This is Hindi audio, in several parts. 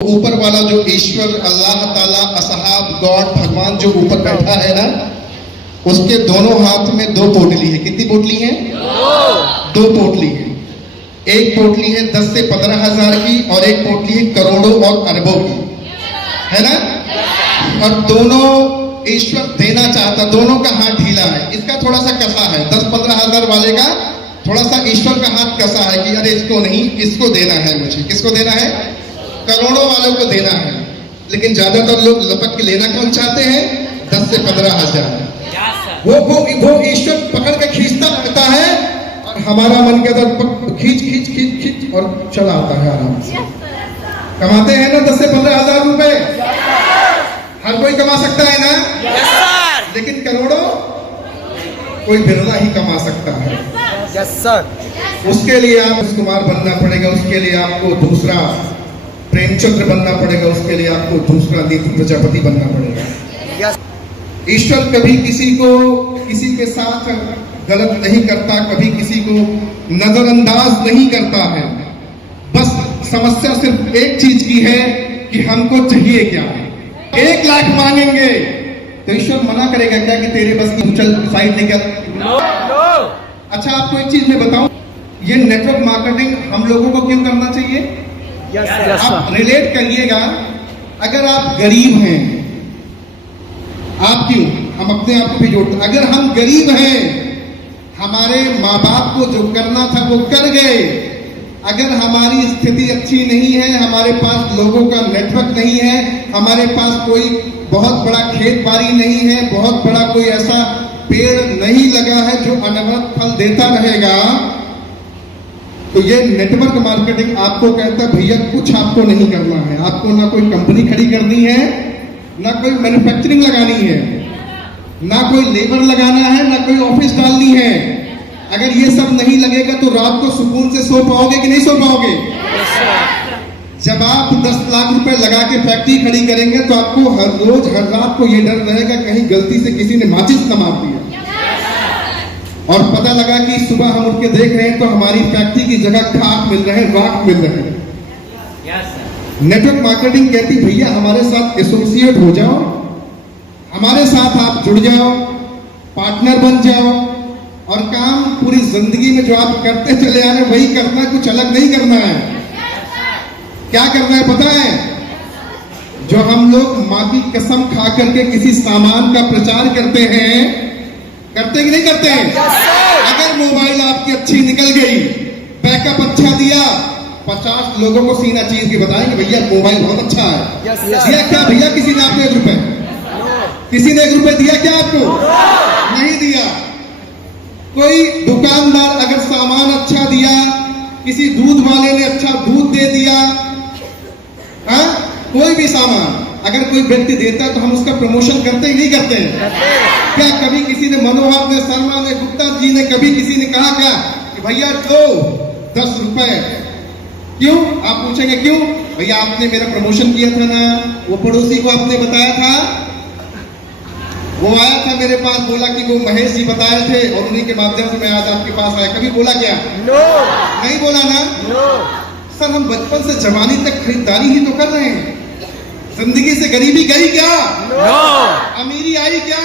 ऊपर वाला जो ईश्वर अल्लाह ताला असहाब गॉड भगवान जो ऊपर बैठा है ना, उसके दोनों हाथ में दो पोटली है। कितनी पोटली है? दो पोटली है। एक पोटली है 10 से 15 हजार की और एक पोटली है करोड़ों और अरबों की, है ना। और दोनों ईश्वर देना चाहता, दोनों का हाथ ढीला है। इसका थोड़ा सा कसा है, 10-15 हजार वाले का थोड़ा सा ईश्वर का हाथ कसा है कि अरे इसको नहीं, इसको देना है मुझे। किसको देना है? करोड़ों वालों को देना है। लेकिन ज्यादातर लोग लपक के लेना कौन चाहते हैं? 10 से 15 हजार। वो ईश्वर पकड़ के खींचता रहता है और हमारा मन के अंदर खींच खींच खींच खींच और चला आता है आराम से। कमाते हैं ना 10 से 15 हजार रुपए, हर कोई कमा सकता है ना। लेकिन करोड़ों कोई बिरला ही कमा सकता है। उसके लिए आप कुमार बनना पड़ेगा, उसके लिए आपको दूसरा प्रेमचंद्र बनना पड़ेगा, उसके लिए आपको दूसरा नीति प्रजापति बनना पड़ेगा। ईश्वर कभी किसी को किसी के साथ गलत नहीं करता, कभी किसी को नजरअंदाज नहीं करता है। बस समस्या सिर्फ एक चीज की है कि हमको चाहिए क्या। 1 लाख मांगेंगे तो ईश्वर मना करेगा क्या कि तेरे बस की, चल साइड निकल। अच्छा, आपको एक चीज मैं बताऊं, ये नेटवर्क मार्केटिंग हम लोगों को क्यों करना चाहिए? आप रिलेट करिएगा। अगर आप गरीब हैं, आप क्यों, हम अपने आप को भी जोड़ते। अगर हम गरीब हैं, हमारे माँ बाप को जो करना था वो कर गए। अगर हमारी स्थिति अच्छी नहीं है, हमारे पास लोगों का नेटवर्क नहीं है, हमारे पास कोई बहुत बड़ा खेत बाड़ी नहीं है, बहुत बड़ा कोई ऐसा पेड़ नहीं लगा है जो अनवरत फल देता रहेगा, तो ये नेटवर्क मार्केटिंग आपको कहता है भैया कुछ आपको नहीं करना है। आपको ना कोई कंपनी खड़ी करनी है, ना कोई मैन्युफैक्चरिंग लगानी है, ना कोई लेबर लगाना है, ना कोई ऑफिस डालनी है। अगर ये सब नहीं लगेगा तो रात को सुकून से सो पाओगे कि नहीं सो पाओगे? जब आप 10 लाख रुपए लगा के फैक्ट्री खड़ी करेंगे तो आपको हर रोज हर रात को ये डर रहेगा कहीं गलती से किसी ने माचिस न मार दिया। और पता लगा कि सुबह हम उठ के देख रहे हैं तो हमारी फैक्ट्री की जगह खाक मिल रहे हैं, राख मिल रहे हैं। नेटवर्क मार्केटिंग कहती भैया हमारे साथ एसोसिएट हो जाओ, हमारे साथ आप जुड़ जाओ, पार्टनर बन जाओ और काम पूरी जिंदगी में जो आप करते चले आ रहे वही करना है, कुछ अलग नहीं करना है। क्या करना है पता है? जो हम लोग माँ की कसम खा करके किसी सामान का प्रचार करते हैं, करते कि नहीं करते हैं? अगर मोबाइल आपकी अच्छी निकल गई, बैकअप अच्छा दिया, 50 लोगों को सीना चीज के बताएंगे भैया मोबाइल बहुत अच्छा है। दिया क्या भैया किसी ने आपको 1 रुपए? किसी ने 1 रुपए दिया क्या आपको? नहीं दिया। कोई दुकानदार अगर सामान अच्छा दिया, किसी दूध वाले ने अच्छा दूध दे दिया, हाँ, कोई भी सामान अगर कोई व्यक्ति देता है तो हम उसका प्रमोशन करते ही नहीं करते हैं? क्या कभी किसी ने, मनोहर ने, शर्मा ने, गुप्ता जी ने, कभी किसी ने कहा क्या कि भैया दो 10 रुपए? क्यों? आप पूछेंगे क्यों? भैया आपने मेरा प्रमोशन किया था ना, वो पड़ोसी को आपने बताया था, वो आया था मेरे पास, बोला कि वो महेश जी बताए थे और उन्हीं के माध्यम से मैं आज आपके पास आया। कभी बोला क्या? नहीं बोला ना। सर हम बचपन से जवानी तक खरीदारी ही तो कर रहे हैं। जिंदगी से गरीबी गई क्या? अमीरी आई क्या?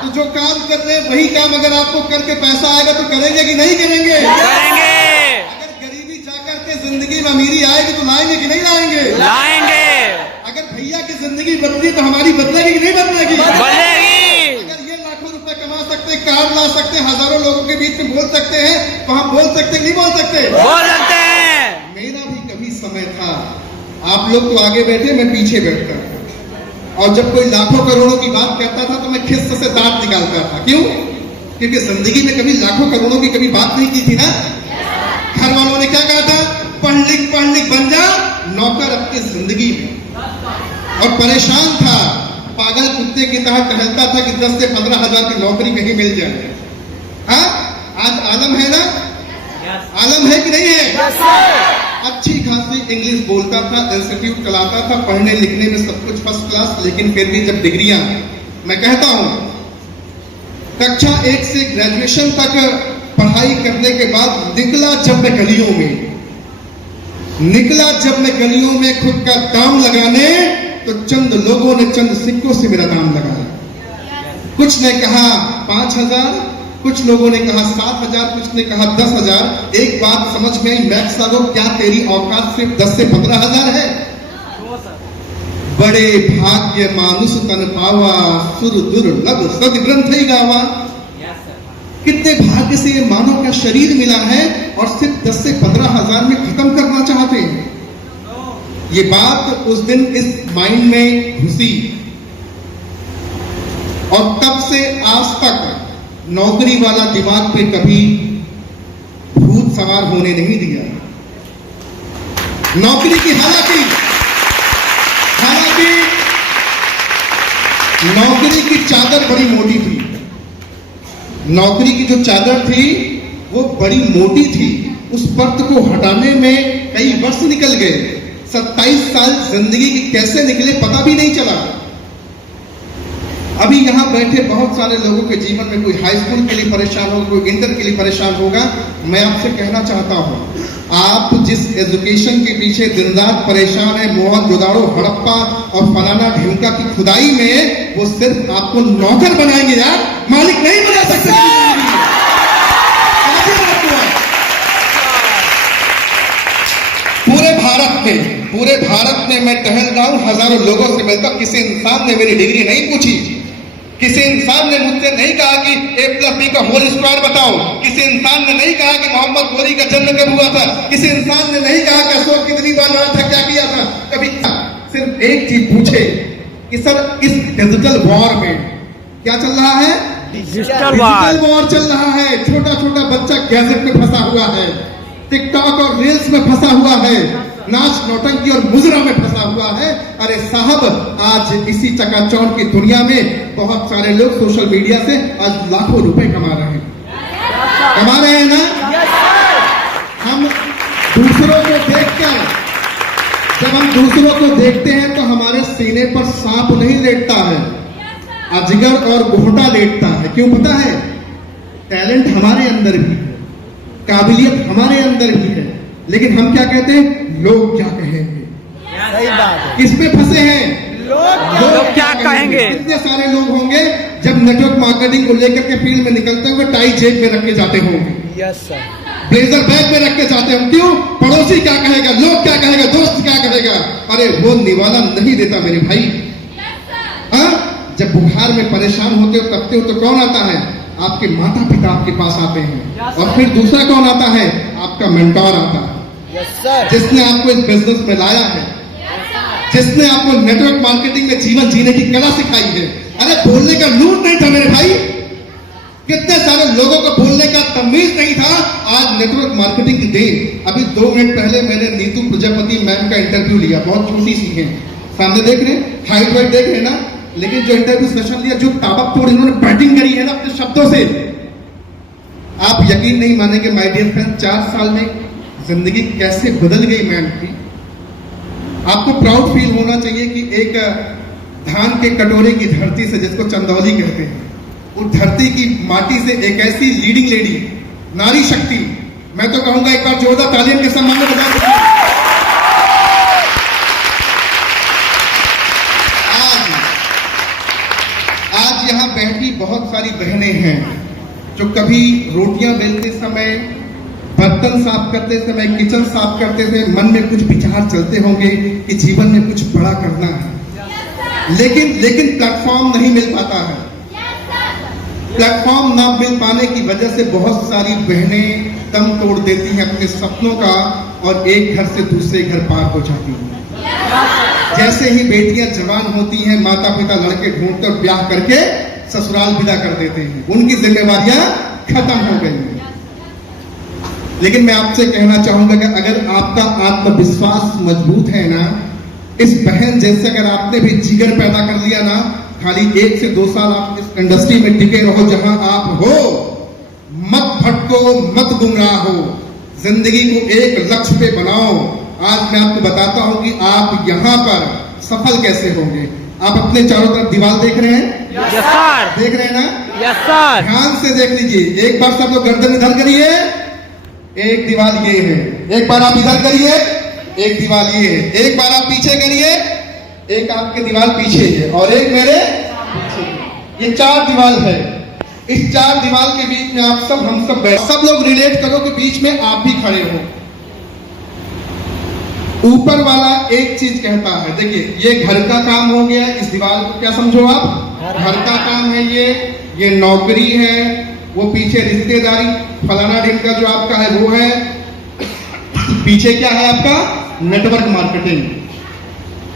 तो जो काम कर रहे हैं वही काम अगर आपको करके पैसा आएगा तो करेंगे कि नहीं करेंगे? अगर गरीबी जाकर के जिंदगी में अमीरी आएगी तो लाएंगे कि नहीं लाएंगे? अगर भैया की जिंदगी बदली तो हमारी बदलेगी कि नहीं बदलेगी? अगर ये लाखों रुपए कमा सकते, कार ला सकते, हजारों लोगों के बीच में बोल सकते हैं, तो हम बोल सकते नहीं बोल सकते? मेरा भी कभी समय था, आप लोग तो आगे बैठे, मैं पीछे बैठता था, और जब कोई लाखों करोड़ों की बात करता था तो मैं खिस्स से दांत निकालता था। क्यों? क्योंकि जिंदगी में कभी लाखों करोड़ों की कभी बात नहीं की थी ना। घर वालों ने क्या कहा था? पढ़ लिख बन जा नौकर अपनी जिंदगी में। और परेशान था, पागल कुत्ते की तरह टहलता था कि 10 से 15 हजार की नौकरी कहीं मिल जाए। हाँ, आज आलम है ना? आलम है कि नहीं है? अच्छी खासी इंग्लिश बोलता था, इंस्टीट्यूट चलाता था, पढ़ने लिखने में सब कुछ फर्स्ट क्लास, लेकिन फिर भी जब डिग्रियां, मैं कहता हूं कक्षा 1 से ग्रेजुएशन तक पढ़ाई करने के बाद निकला जब मैं गलियों में, निकला जब मैं गलियों में खुद का दाम लगाने, तो चंद लोगों ने चंद सिक्कों से मेरा दाम लगाया। कुछ ने कहा 5,000, कुछ लोगों ने कहा 7,000, कुछ ने कहा 10,000। एक बात समझ में आई, मैक्स सागो, क्या तेरी औकात सिर्फ 10 से 15,000 है? बड़े भाग्य मानुष तन पावा, सुर दुर्लभ सदग्रंथ ही गावा। कितने भाग्य से ये मानव का शरीर मिला है और सिर्फ 10 से 15,000 में खत्म करना चाहते हैं। ये बात उस दिन इस माइंड में घुसी और तब से आज तक नौकरी वाला दिमाग पे कभी भूत सवार होने नहीं दिया। नौकरी की हालांकि नौकरी की चादर बड़ी मोटी थी। नौकरी की जो चादर थी वो बड़ी मोटी थी। उस परत को हटाने में कई वर्ष निकल गए। 27 साल जिंदगी के कैसे निकले पता भी नहीं चला। अभी यहां बैठे बहुत सारे लोगों के जीवन में कोई हाई स्कूल के लिए परेशान होगा, कोई इंटर के लिए परेशान होगा। मैं आपसे कहना चाहता हूं, आप जिस एजुकेशन के पीछे दिन रात परेशान है, मोहनजोदड़ो, हड़प्पा और फलाना ढिमका की खुदाई में, वो सिर्फ आपको नौकर बनाएंगे यार, मालिक नहीं बना सकते। पूरे भारत में मैं टहल रहा हूं, हजारों लोगों से मिलता, किसी इंसान ने मेरी डिग्री नहीं पूछी। किसी इंसान ने मुझसे नहीं कहा कि A+B का होल स्क्वायर बताओ। किसी इंसान ने नहीं कहा कि मोहम्मद गोरी का जन्म कब हुआ था। किसी इंसान ने नहीं कहा कि अशोक कितनी बार लड़ा था, क्या किया था। कभी सिर्फ एक चीज पूछे कि सर इस डिजिटल वॉर में क्या चल रहा है? डिजिटल वॉर चल रहा है। छोटा छोटा बच्चा गैजेट में फंसा हुआ है, टिकटॉक और रील्स में फंसा हुआ है, नाच नौटंकी और मुजरा में फंसा हुआ है। अरे साहब, आज इसी चकाचौंध की दुनिया में बहुत सारे लोग सोशल मीडिया से आज लाखों रुपए कमा रहे हैं ना। हम दूसरों को देखकर, जब हम दूसरों को देखते हैं तो हमारे सीने पर सांप नहीं लेटता है, अजगर और घोटा लेटता है। क्यों पता है? टैलेंट हमारे अंदर भी है, काबिलियत हमारे अंदर भी है, लेकिन हम क्या कहते हैं? लोग क्या कहेंगे। सही बात है। किस पे फंसे हैं? लोग क्या कहेंगे। कितने सारे लोग होंगे जब नेटवर्क मार्केटिंग को लेकर के फील्ड में निकलते हुए टाई जेब में रख के जाते होंगे, यस सर, ब्लेजर बैग में रख के जाते होंगे। क्यों? पड़ोसी क्या कहेगा, लोग क्या कहेगा, दोस्त क्या कहेगा। अरे वो निवाला नहीं देता मेरे भाई। हाँ, जब बुखार में परेशान होते हो तपते हो तो कौन आता है? आपके माता पिता आपके पास आते हैं। और फिर दूसरा कौन आता है? आपका मेंटोर आता है, जिसने आपको इस बिजनेस में लाया है, जिसने आपको नेटवर्क मार्केटिंग में जीवन जीने की कला सिखाई है। अरे बोलने का लूट नहीं था मेरे भाई। कितने सारे लोगों को बोलने का तमीज नहीं था। आज नेटवर्क मार्केटिंग की देन। अभी 2 मिनट पहले मैंने नीतू प्रजापति मैम का इंटरव्यू लिया। बहुत छोटी सी है, सामने देख रहे हैं, हाइट वाइट देख रहे हैं ना। लेकिन जो इंटरव्यू सेशन लिया, जो ताबड़तोड़ इन्होंने बैटिंग करी है ना अपने शब्दों से, आप यकीन नहीं मानेंगे माय डियर फ्रेंड, 4 साल में जिंदगी कैसे बदल गई मैम की। आपको प्राउड फील होना चाहिए कि एक धान के कटोरे की धरती से, जिसको चंदौली कहते हैं, उस धरती की माटी से एक ऐसी लीडिंग लेडी, नारी शक्ति, मैं तो कहूंगा एक बार जोरदार तालियों के सम्मान में बजा दीजिए। आज यहां बैठी बहुत सारी बहनें हैं जो कभी रोटियां बेलते समय, बर्तन साफ करते समय, किचन साफ करते समय मन में कुछ विचार चलते होंगे कि जीवन में कुछ बड़ा करना है, लेकिन प्लेटफॉर्म नहीं मिल पाता है। प्लेटफॉर्म ना मिल पाने की वजह से बहुत सारी बहनें दम तोड़ देती हैं अपने सपनों का और एक घर से दूसरे घर पार हो जाती हैं। जैसे ही बेटियां जवान होती हैं, माता पिता लड़के ढूंढकर ब्याह करके ससुराल विदा कर देते हैं। उनकी जिम्मेवारियां खत्म हो गई हैं। लेकिन मैं आपसे कहना चाहूंगा कि अगर आपका आत्मविश्वास मजबूत है ना, इस बहन जैसे अगर आपने भी जिगर पैदा कर लिया ना, खाली 1 से 2 साल आप इस इंडस्ट्री में टिके रहो जहां आप हो, मत भटको, मत गुमराह हो, जिंदगी को एक लक्ष्य पे बनाओ। आज मैं आपको बताता हूं कि आप यहां पर सफल कैसे होंगे। आप अपने चारों तरफ दीवार देख रहे हैं? Yes sir. देख रहे हैं ना? Yes sir. ध्यान से देख लीजिए। एक बार सब लोग गर्दन इधर करिए। एक दीवार ये है, एक बार आप इधर करिए, एक दीवार ये है, एक बार आप पीछे करिए, एक आपके दीवार पीछे है और एक मेरे पीछे है। ये 4 दीवार है। इस 4 दीवार के बीच में आप सब, हम सब लोग रिलेट करो कि बीच में आप भी खड़े हो। ऊपर वाला एक चीज कहता है, देखिए ये घर का काम हो गया, इस दीवार को क्या समझो आप, घर का काम है ये नौकरी है, वो पीछे रिश्तेदारी फलाना ढिमका जो आपका है वो है, पीछे क्या है आपका नेटवर्क मार्केटिंग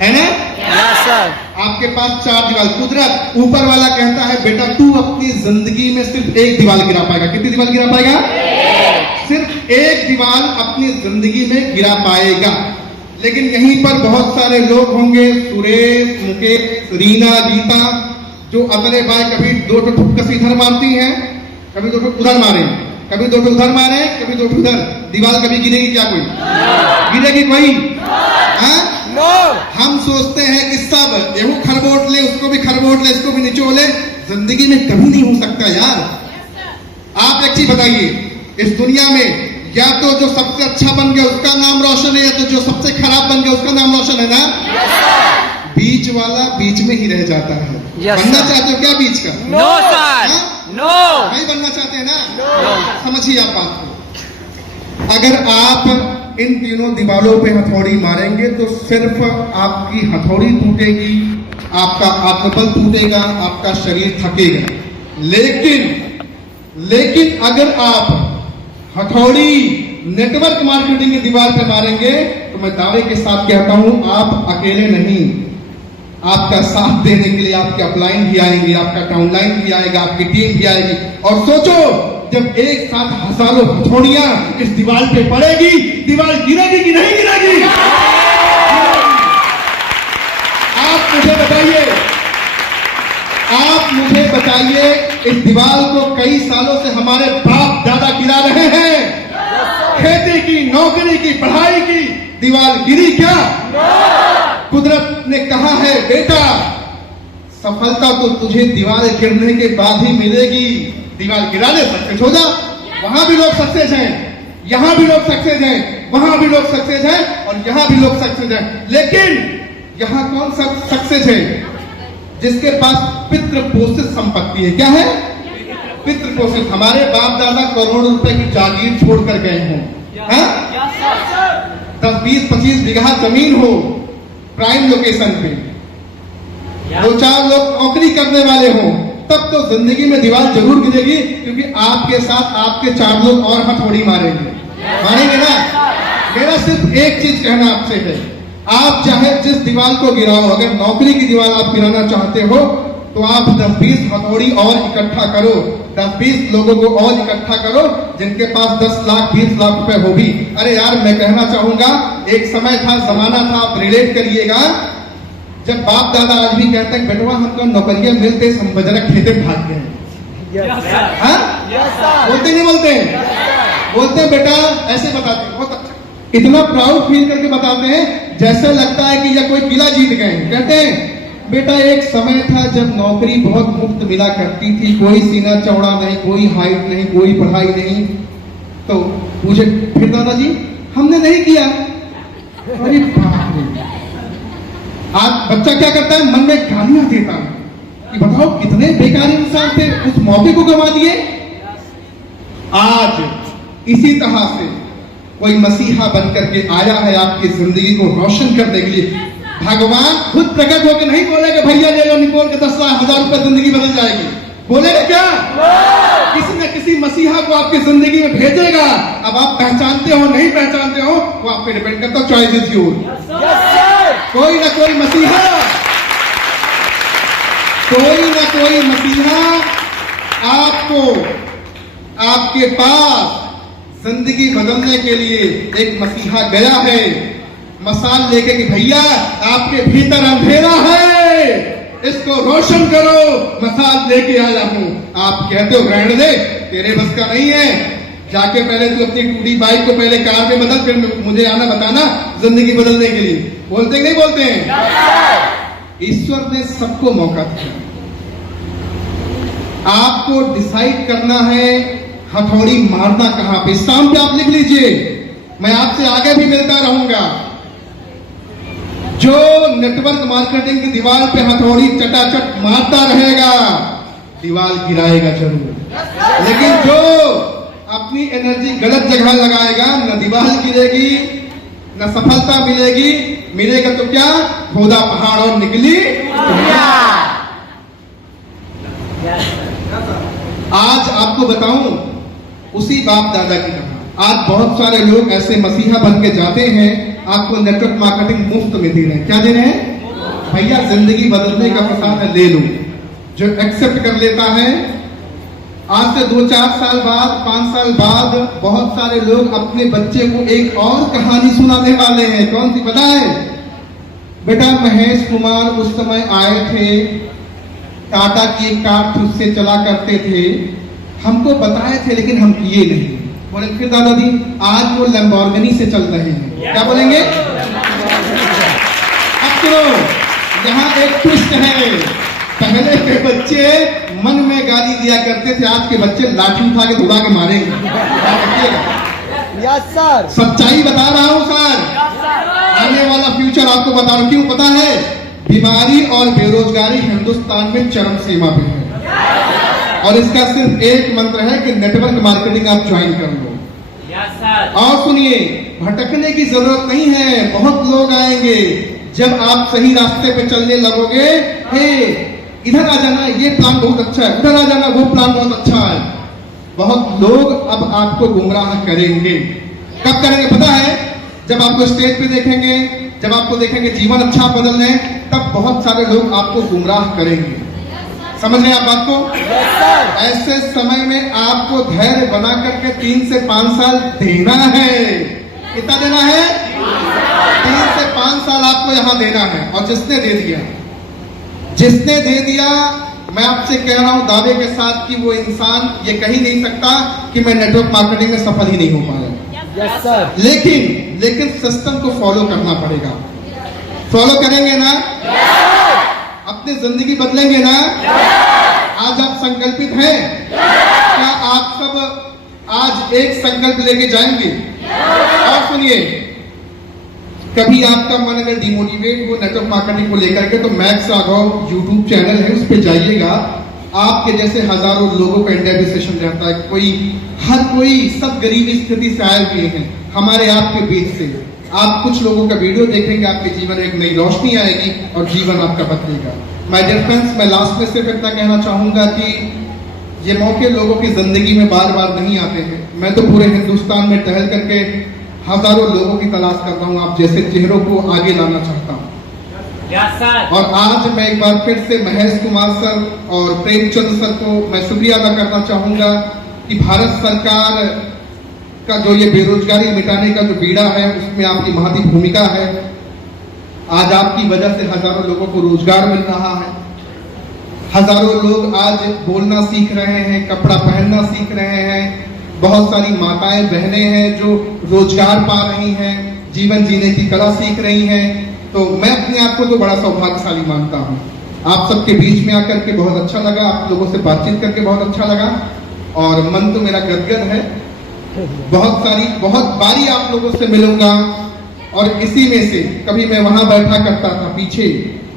है ना। Yes sir. आपके पास 4 दीवार। कुदरत ऊपर वाला कहता है बेटा तू अपनी जिंदगी में सिर्फ एक दीवार गिरा पाएगा। कितनी दीवार गिरा पाएगा? सिर्फ एक दीवार अपनी जिंदगी में गिरा पाएगा। लेकिन यहीं पर बहुत सारे लोग होंगे, सुरेश, मुकेश, रीना, गीता, जो अगले बाय कभी 2 ठुक्कस इधर मारती हैं, कभी 2 उधर मारे, कभी 2 उधर मारे, कभी 2 उधर। दीवार कभी गिरेगी क्या? कोई गिरेगी कोई? नो। हम सोचते हैं कि सब एहू खरबोट ले, उसको भी खरबोट ले, इसको भी निचोले। जिंदगी में कभी नहीं हो सकता यार। आप एक चीज बताइए, इस दुनिया में या तो जो सबसे अच्छा बन गया उसका नाम रोशन है, या तो जो सबसे खराब बन गया उसका नाम रोशन है ना। बीच वाला बीच में ही रह जाता है। बनना चाहते हो क्या बीच का? No sir, no. नहीं बनना चाहते हैं ना? समझिए आप बात को। अगर आप इन तीनों दीवारों पे हथौड़ी मारेंगे तो सिर्फ आपकी हथौड़ी टूटेगी, आपका आत्मबल टूटेगा, आपका शरीर थकेगा। लेकिन अगर आप हथौड़ी नेटवर्क मार्केटिंग की दीवार पे मारेंगे तो मैं दावे के साथ कहता हूं आप अकेले नहीं, आपका साथ देने के लिए आपके अपलाइन भी आएंगे, आपका डाउनलाइन भी आएगा, आपकी टीम भी आएगी। और सोचो जब एक साथ हजारों हथौड़ियां इस दीवार पे पड़ेगी, दीवार गिरेगी कि नहीं गिरेगी? आप मुझे बताइए, इस दीवार को कई सालों से हमारे बाप दादा गिरा रहे हैं। खेती की, नौकरी की, पढ़ाई की दीवार गिरी क्या? कुदरत ने कहा है बेटा सफलता तो तुझे दीवार गिरने के बाद ही मिलेगी। दीवार गिराने सक्सेस हो जा। वहां भी लोग सक्सेस हैं, यहां भी लोग सक्सेस हैं, वहां भी लोग सक्सेस हैं और यहां भी लोग सक्सेस हैं। लेकिन यहां कौन सा सक्सेस है? जिसके पास पितृ पोषित संपत्ति है। क्या है? पितृ पोषित। हमारे बाप दादा करोड़ों रुपए की जागीर छोड़कर गए हों, 10, 20, 25 बीघा जमीन हो, प्राइम लोकेशन पे, 2-4 लोग नौकरी करने वाले हों, तब तो जिंदगी में दीवार जरूर गिरेगी, क्योंकि आपके साथ आपके 4 लोग और हथौड़ी मारेंगे ना। मेरा सिर्फ एक चीज कहना आपसे है, आप चाहे जिस दीवार को गिराओ, अगर नौकरी की दीवार आप गिराना चाहते हो तो आप 10-20 हथौड़ी और इकट्ठा करो, 10-20 लोगों को और इकट्ठा करो जिनके पास 10 लाख 20 लाख रुपए हो भी। अरे यार मैं कहना चाहूंगा, एक समय था, जमाना था, आप रिलेट करिएगा, जब बाप दादा आज भी कहते हैं बेटवा हमको नौकरियां मिलते हम बजरा खेते भाग गए। बोलते नहीं बोलते? बोलते हैं बेटा, ऐसे बताते हैं, बहुत अच्छा, इतना प्राउड फील करके बताते हैं जैसे लगता है कि यह कोई किला जीत गए। कहते हैं बेटा एक समय था जब नौकरी बहुत मुफ्त मिला करती थी, कोई सीना चौड़ा नहीं, कोई हाइट नहीं, कोई पढ़ाई नहीं। तो पूछे फिर दादाजी हमने नहीं किया। अरे बाप रे, आज बच्चा क्या करता है, मन में गालियां देता है कि बताओ कितने बेकार इंसान थे, उस मौके को गंवा दिए। आज इसी तरह से कोई मसीहा बनकर के आया है आपकी जिंदगी को रोशन करने के लिए। भगवान खुद प्रकट होकर नहीं बोलेगा भैया ले लो निकोल के 10,000 रुपए जिंदगी बदल जाएगी। बोलेगा क्या? किसी न किसी मसीहा को आपकी जिंदगी में भेजेगा। अब आप पहचानते हो नहीं पहचानते हो वो आप पे डिपेंड करता है, चॉइस इज योर। कोई ना कोई मसीहा आपको आपके पास जिंदगी बदलने के लिए एक मसीहा गया है, मसाल लेके कि भैया आपके भीतर अंधेरा है, इसको रोशन करो, मसाल लेके आया हूं। आप कहते हो रहने दे, तेरे बस का नहीं है, जाके पहले तू अपनी टूटी बाइक को पहले कार में बदल, फिर मुझे आना बताना जिंदगी बदलने के लिए। बोलते नहीं बोलते हैं? ईश्वर ने सबको मौका दिया, आपको डिसाइड करना है हथौड़ी मारना कहां पे। शाम पे आप लिख लीजिए, मैं आपसे आगे भी मिलता रहूंगा। जो नेटवर्क मार्केटिंग की दीवार पे हथौड़ी चटाचट मारता रहेगा, दीवार गिराएगा जरूर। लेकिन जो अपनी एनर्जी गलत जगह लगाएगा, न दीवार गिरेगी, न सफलता मिलेगी, मिलेगा तो क्या, खोदा पहाड़ और निकली। आज आपको बताऊं, उसी बाप दादा की तरह आज बहुत सारे लोग ऐसे मसीहा बन के जाते हैं, आपको नेटवर्क मार्केटिंग मुफ्त में दे रहे हैं। क्या दे रहे हैं? भैया जिंदगी बदलने का प्रसाद है, ले लो। जो एक्सेप्ट कर लेता है, आज से 2-4 साल बाद, 5 साल बाद बहुत सारे लोग अपने बच्चे को एक और कहानी सुनाने वाले हैं। कौन सी पता है? बेटा महेश कुमार उस समय आए थे, टाटा की एक कार थी, उससे चला करते थे, हमको बताए थे लेकिन हम किए नहीं। बोले फिर दादाजी, आज वो लैम्बोर्गिनी से चल रहे हैं। क्या बोलेंगे? अब सुनो, यहाँ एक ट्विस्ट है। पहले के बच्चे मन में गाली दिया करते थे, आज के बच्चे लाठी उठा के दौड़ा के मारेंगे। यस सर, सच्चाई बता रहा हूँ सर। आने वाला फ्यूचर आपको बता रहा हूँ। क्यों पता है? बीमारी और बेरोजगारी हिंदुस्तान में चरम सीमा पे है, और इसका सिर्फ एक मंत्र है कि नेटवर्क मार्केटिंग आप ज्वाइन कर लो। और सुनिए, भटकने की जरूरत नहीं है, बहुत लोग आएंगे। जब आप सही रास्ते पे चलने लगोगे, हे इधर आ जाना, ये प्लान बहुत अच्छा है, उधर आ जाना, वो प्लान बहुत अच्छा है, बहुत लोग अब आपको गुमराह करेंगे। कब करेंगे पता है? जब आपको स्टेज पे देखेंगे, जब आपको देखेंगे जीवन अच्छा बदल रहे, तब बहुत सारे लोग आपको गुमराह करेंगे। समझ रहे हैं आप बात को? ऐसे समय में आपको धैर्य बना करके 3 से 5 साल देना है। कितना देना है? 3 से 5 साल आपको यहां देना है। और जिसने दे दिया, मैं आपसे कह रहा हूं दावे के साथ कि वो इंसान ये कह ही नहीं सकता कि मैं नेटवर्क मार्केटिंग में सफल ही नहीं हो पाया। यस सर, लेकिन सिस्टम को फॉलो करना पड़ेगा। फॉलो करेंगे ना? अपनी जिंदगी बदलेंगे ना? आज आप संकल्पित हैं? क्या आप सब आज एक संकल्प लेके जाएंगे? और सुनिए, कभी आपका मन अगर डिमोटिवेट हो नेटवर्क मार्केटिंग को लेकर के, तो मैक्स राघव यूट्यूब चैनल है, उस पर जाइएगा। आपके जैसे हजारों लोगों का इंटरव्यू सेशन रहता है। हर कोई सब गरीबी स्थिति से आए हुए हैं हमारे आपके बीच से। आप कुछ लोगों का वीडियो देखेंगे, आपके जीवन में एक नई रोशनी आएगी और जीवन आपका बदलेगा। माय डियर फ्रेंड्स, मैं लास्ट में सिर्फ इतना कहना चाहूंगा कि ये मौके लोगों की जिंदगी में बार बार नहीं आते हैं। मैं तो पूरे हिंदुस्तान में टहल करके हजारों लोगों की तलाश करता हूँ, आप जैसे चेहरों को आगे लाना चाहता हूँ। और आज मैं एक बार फिर से महेश कुमार सर और प्रेमचंद सर को मैं शुक्रिया अदा करना चाहूंगा कि भारत सरकार का जो ये बेरोजगारी मिटाने का जो बीड़ा है, उसमें आपकी महती भूमिका है। आज आपकी वजह से हजारों लोगों को रोजगार मिल रहा है, हजारों लोग आज बोलना सीख रहे हैं, कपड़ा पहनना सीख रहे हैं, बहुत सारी माताएं बहनें हैं जो रोजगार पा रही हैं, जीवन जीने की कला सीख रही हैं। तो मैं अपने आप को तो बड़ा सौभाग्यशाली मानता हूँ। आप सबके बीच में आकर के बहुत अच्छा लगा, आप लोगों से बातचीत करके बहुत अच्छा लगा, और मन तो मेरा गदगद है। बहुत बारी आप लोगों से मिलूंगा, और इसी में से कभी मैं वहां बैठा करता था पीछे,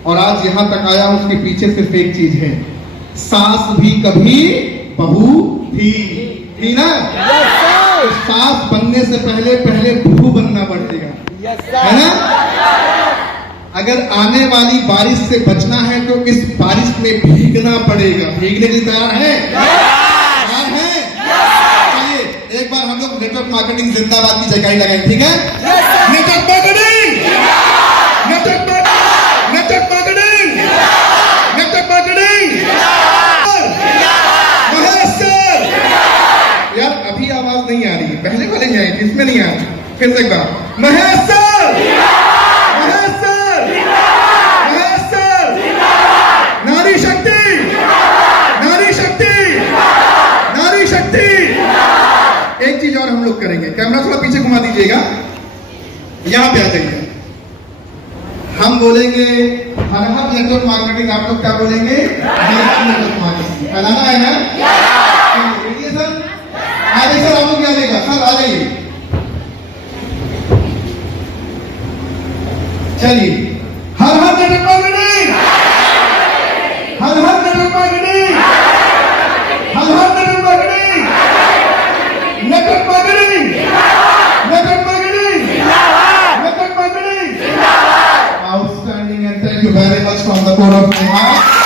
और आज यहां तक आया हूं। उसके पीछे सिर्फ एक चीज है, सास भी कभी बहू थी ना? तो सास बनने से पहले बहू बनना पड़ेगा, है ना? अगर आने वाली बारिश से बचना है तो इस बारिश में भीगना पड़ेगा। भीगने के लिए तैयार है? तैयार है? चलिए एक बार हम लोग नेटवर्क मार्केटिंग जिंदाबाद की जगह लगाएं, ठीक है? Network marketing, network marketing, network marketing, network marketing. Mahesh sir, यार अभी आवाज नहीं आ रही है, पहले वाले में आई थी, इसमें नहीं आ रही। फिर से एक बार, Mahesh sir, Mahesh sir, Mahesh sir, नारी शक्ति, नारी शक्ति, नारी शक्ति। एक चीज और हम लोग करेंगे, कैमरा थोड़ा पीछे घुमा दीजिएगा, यहां पे आ जाइए। हम बोलेंगे हर हर नेटवर्क मार्केटिंग, आप लोग क्या बोलेंगे? नेटवर्क मार्केटिंग फैलाना है ना? सर आगे, सर आप लोग क्या देगा? सर आ जाइए। चलिए हर हर नटप्पा गणेश, हर हर नटप्पा गणेश, हर हर नटप्पा Ganesh, नटप्पा Ganesh, नटप्पा Ganesh, नटप्पा Ganesh. Outstanding, and thank you very much from the core of my heart.